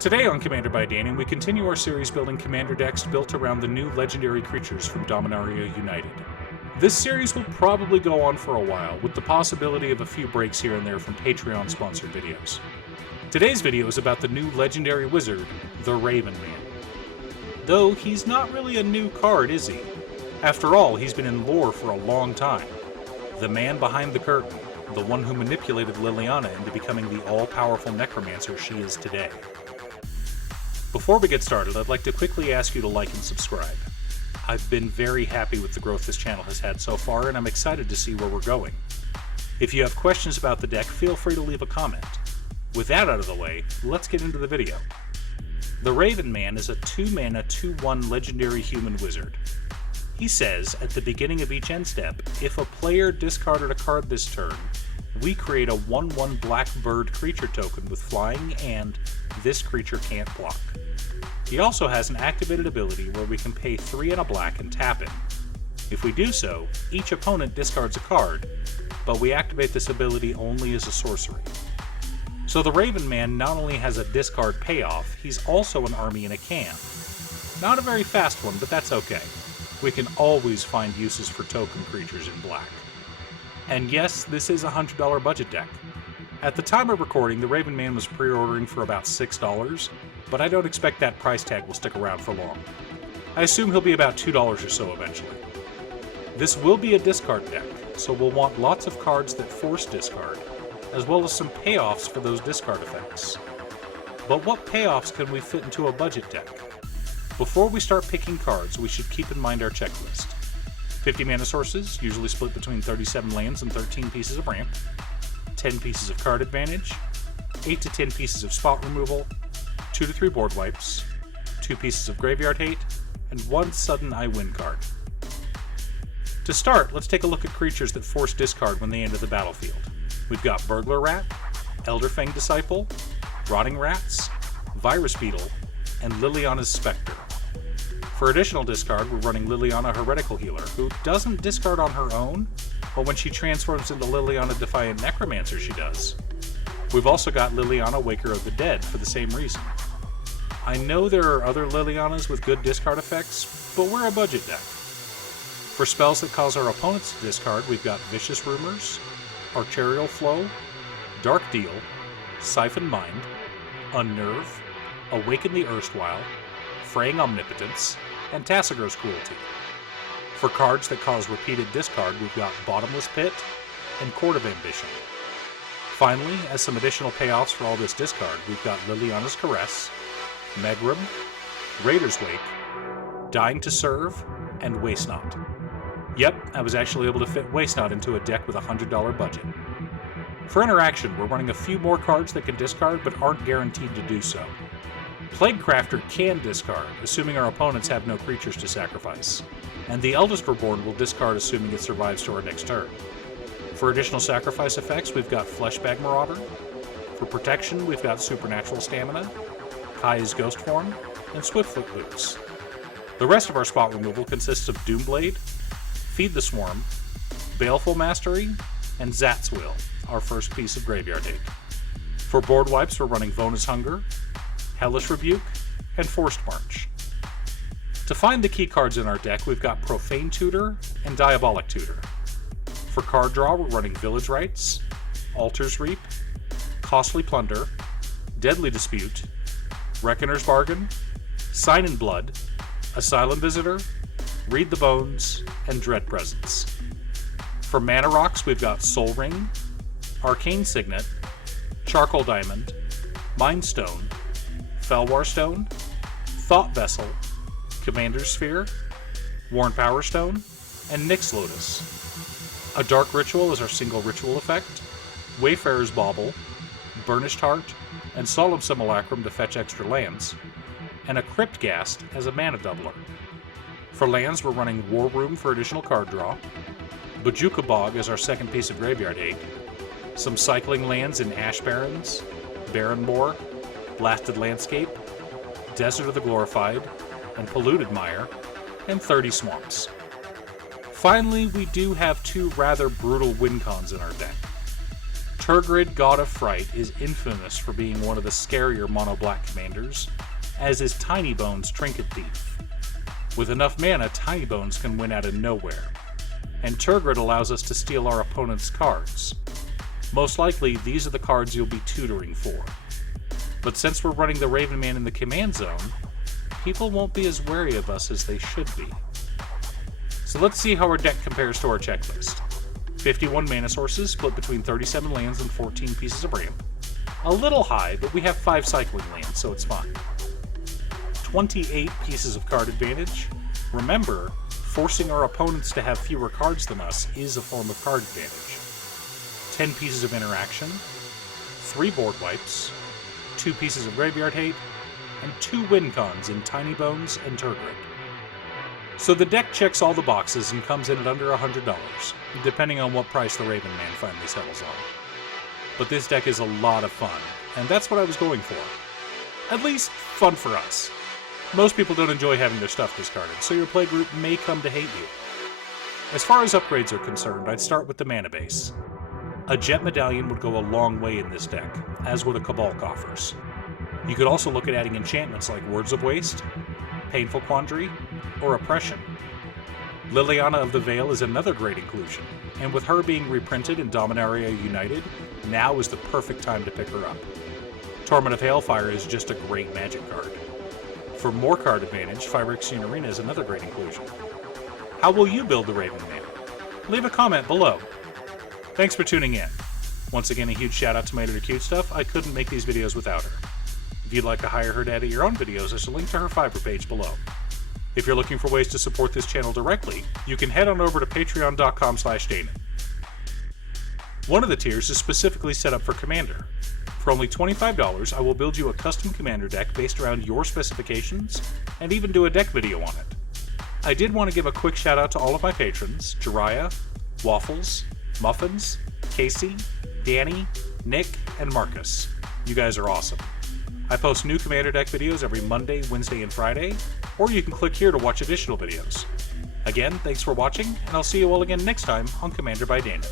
Today on Commander by Danny, we continue our series building commander decks built around the new legendary creatures from Dominaria United. This series will probably go on for a while, with the possibility of a few breaks here and there from Patreon-sponsored videos. Today's video is about the new legendary wizard, the Raven Man. Though he's not really a new card, is he? After all, he's been in lore for a long time. The man behind the curtain, the one who manipulated Liliana into becoming the all-powerful necromancer she is today. Before we get started, I'd like to quickly ask you to like and subscribe. I've been very happy with the growth this channel has had so far, and I'm excited to see where we're going. If you have questions about the deck, feel free to leave a comment. With that out of the way, let's get into the video. The Raven Man is a 2-mana 2/1 legendary human wizard. He says, at the beginning of each end step, if a player discarded a card this turn, we create a 1/1 black bird creature token with flying, and this creature can't block. He also has an activated ability where we can pay 3 and a black and tap him. If we do so, each opponent discards a card, but we activate this ability only as a sorcery. So the Raven Man not only has a discard payoff, he's also an army in a can. Not a very fast one, but that's okay. We can always find uses for token creatures in black. And yes, this is a $100 budget deck. At the time of recording, the Raven Man was pre-ordering for about $6, but I don't expect that price tag will stick around for long. I assume he'll be about $2 or so eventually. This will be a discard deck, so we'll want lots of cards that force discard, as well as some payoffs for those discard effects. But what payoffs can we fit into a budget deck? Before we start picking cards, we should keep in mind our checklist. 50 mana sources, usually split between 37 lands and 13 pieces of ramp, 10 pieces of card advantage, 8 to 10 pieces of spot removal, 2 to 3 board wipes, 2 pieces of graveyard hate, and 1 sudden I win card. To start, let's take a look at creatures that force discard when they enter the battlefield. We've got Burglar Rat, Elderfang Disciple, Rotting Rats, Virus Beetle, and Liliana's Spectre. For additional discard, we're running Liliana Heretical Healer, who doesn't discard on her own, but when she transforms into Liliana Defiant Necromancer she does. We've also got Liliana Waker of the Dead for the same reason. I know there are other Lilianas with good discard effects, but we're a budget deck. For spells that cause our opponents to discard, we've got Vicious Rumors, Arterial Flow, Dark Deal, Siphon Mind, Unnerve, Awaken the Erstwhile, Fraying Omnipotence, and Tassigur's Cruelty. For cards that cause repeated discard, we've got Bottomless Pit and Court of Ambition. Finally, as some additional payoffs for all this discard, we've got Liliana's Caress, Megrim, Raider's Wake, Dying to Serve, and Waste Not. Yep, I was actually able to fit Waste Not into a deck with a $100 budget. For interaction, we're running a few more cards that can discard but aren't guaranteed to do so. Plaguecrafter can discard, assuming our opponents have no creatures to sacrifice, and the Eldest Reborn will discard assuming it survives to our next turn. For additional sacrifice effects, we've got Fleshbag Marauder. For protection, we've got Supernatural Stamina, Kai's Ghost Form, and Swiftfoot Boots. The rest of our spot removal consists of Doomblade, Feed the Swarm, Baleful Mastery, and Zat's Will, our first piece of graveyard hate. For board wipes, we're running Vona's Hunger, Hellish Rebuke, and Forced March. To find the key cards in our deck, we've got Profane Tutor and Diabolic Tutor. For card draw, we're running Village Rites, Altar's Reap, Costly Plunder, Deadly Dispute, Reckoner's Bargain, Sign in Blood, Asylum Visitor, Read the Bones, and Dread Presence. For mana rocks, we've got Soul Ring, Arcane Signet, Charcoal Diamond, Mind Stone, Felwar Stone, Thought Vessel, Commander's Sphere, Worn Power Stone, and Nyx Lotus. A Dark Ritual is our single ritual effect, Wayfarer's Bauble, Burnished Heart, and Solemn Simulacrum to fetch extra lands, and a Crypt Ghast as a mana doubler. For lands, we're running War Room for additional card draw, Bojuka Bog as our second piece of graveyard hate, some cycling lands in Ash Barrens, Barren Moor, Blasted Landscape, Desert of the Glorified, and Polluted Mire, and 30 Swamps. Finally, we do have 2 rather brutal win cons in our deck. Turgid, God of Fright, is infamous for being one of the scarier mono-black commanders, as is Tiny Bones, Trinket Thief. With enough mana, Tiny Bones can win out of nowhere, and Turgid allows us to steal our opponent's cards. Most likely, these are the cards you'll be tutoring for. But since we're running the Raven Man in the command zone, people won't be as wary of us as they should be. So let's see how our deck compares to our checklist. 51 mana sources, split between 37 lands and 14 pieces of ramp. A little high, but we have 5 cycling lands, so it's fine. 28 pieces of card advantage. Remember, forcing our opponents to have fewer cards than us is a form of card advantage. 10 pieces of interaction, 3 board wipes, 2 pieces of graveyard hate, and 2 win cons in Tiny Bones and Turgid. So the deck checks all the boxes and comes in at under $100, depending on what price the Raven Man finally settles on. But this deck is a lot of fun, and that's what I was going for. At least, fun for us. Most people don't enjoy having their stuff discarded, so your playgroup may come to hate you. As far as upgrades are concerned, I'd start with the mana base. A Jet Medallion would go a long way in this deck, as would a Cabal Coffers. You could also look at adding enchantments like Words of Waste, Painful Quandary, or Oppression. Liliana of the Veil is another great inclusion, and with her being reprinted in Dominaria United, now is the perfect time to pick her up. Torment of Hailfire is just a great magic card. For more card advantage, Phyrexian Arena is another great inclusion. How will you build the Raven Man? Leave a comment below. Thanks for tuning in. Once again, a huge shout out to my editor Cute Stuff. I couldn't make these videos without her. If you'd like to hire her to edit your own videos, there's a link to her Fiverr page below. If you're looking for ways to support this channel directly, you can head on over to patreon.com/Danon. One of the tiers is specifically set up for Commander. For only $25, I will build you a custom Commander deck based around your specifications, and even do a deck video on it. I did want to give a quick shout out to all of my patrons, Jiraiya, Waffles, Muffins, Casey, Danny, Nick, and Marcus. You guys are awesome. I post new Commander deck videos every Monday, Wednesday, and Friday, or you can click here to watch additional videos. Again, thanks for watching, and I'll see you all again next time on Commander by Danon.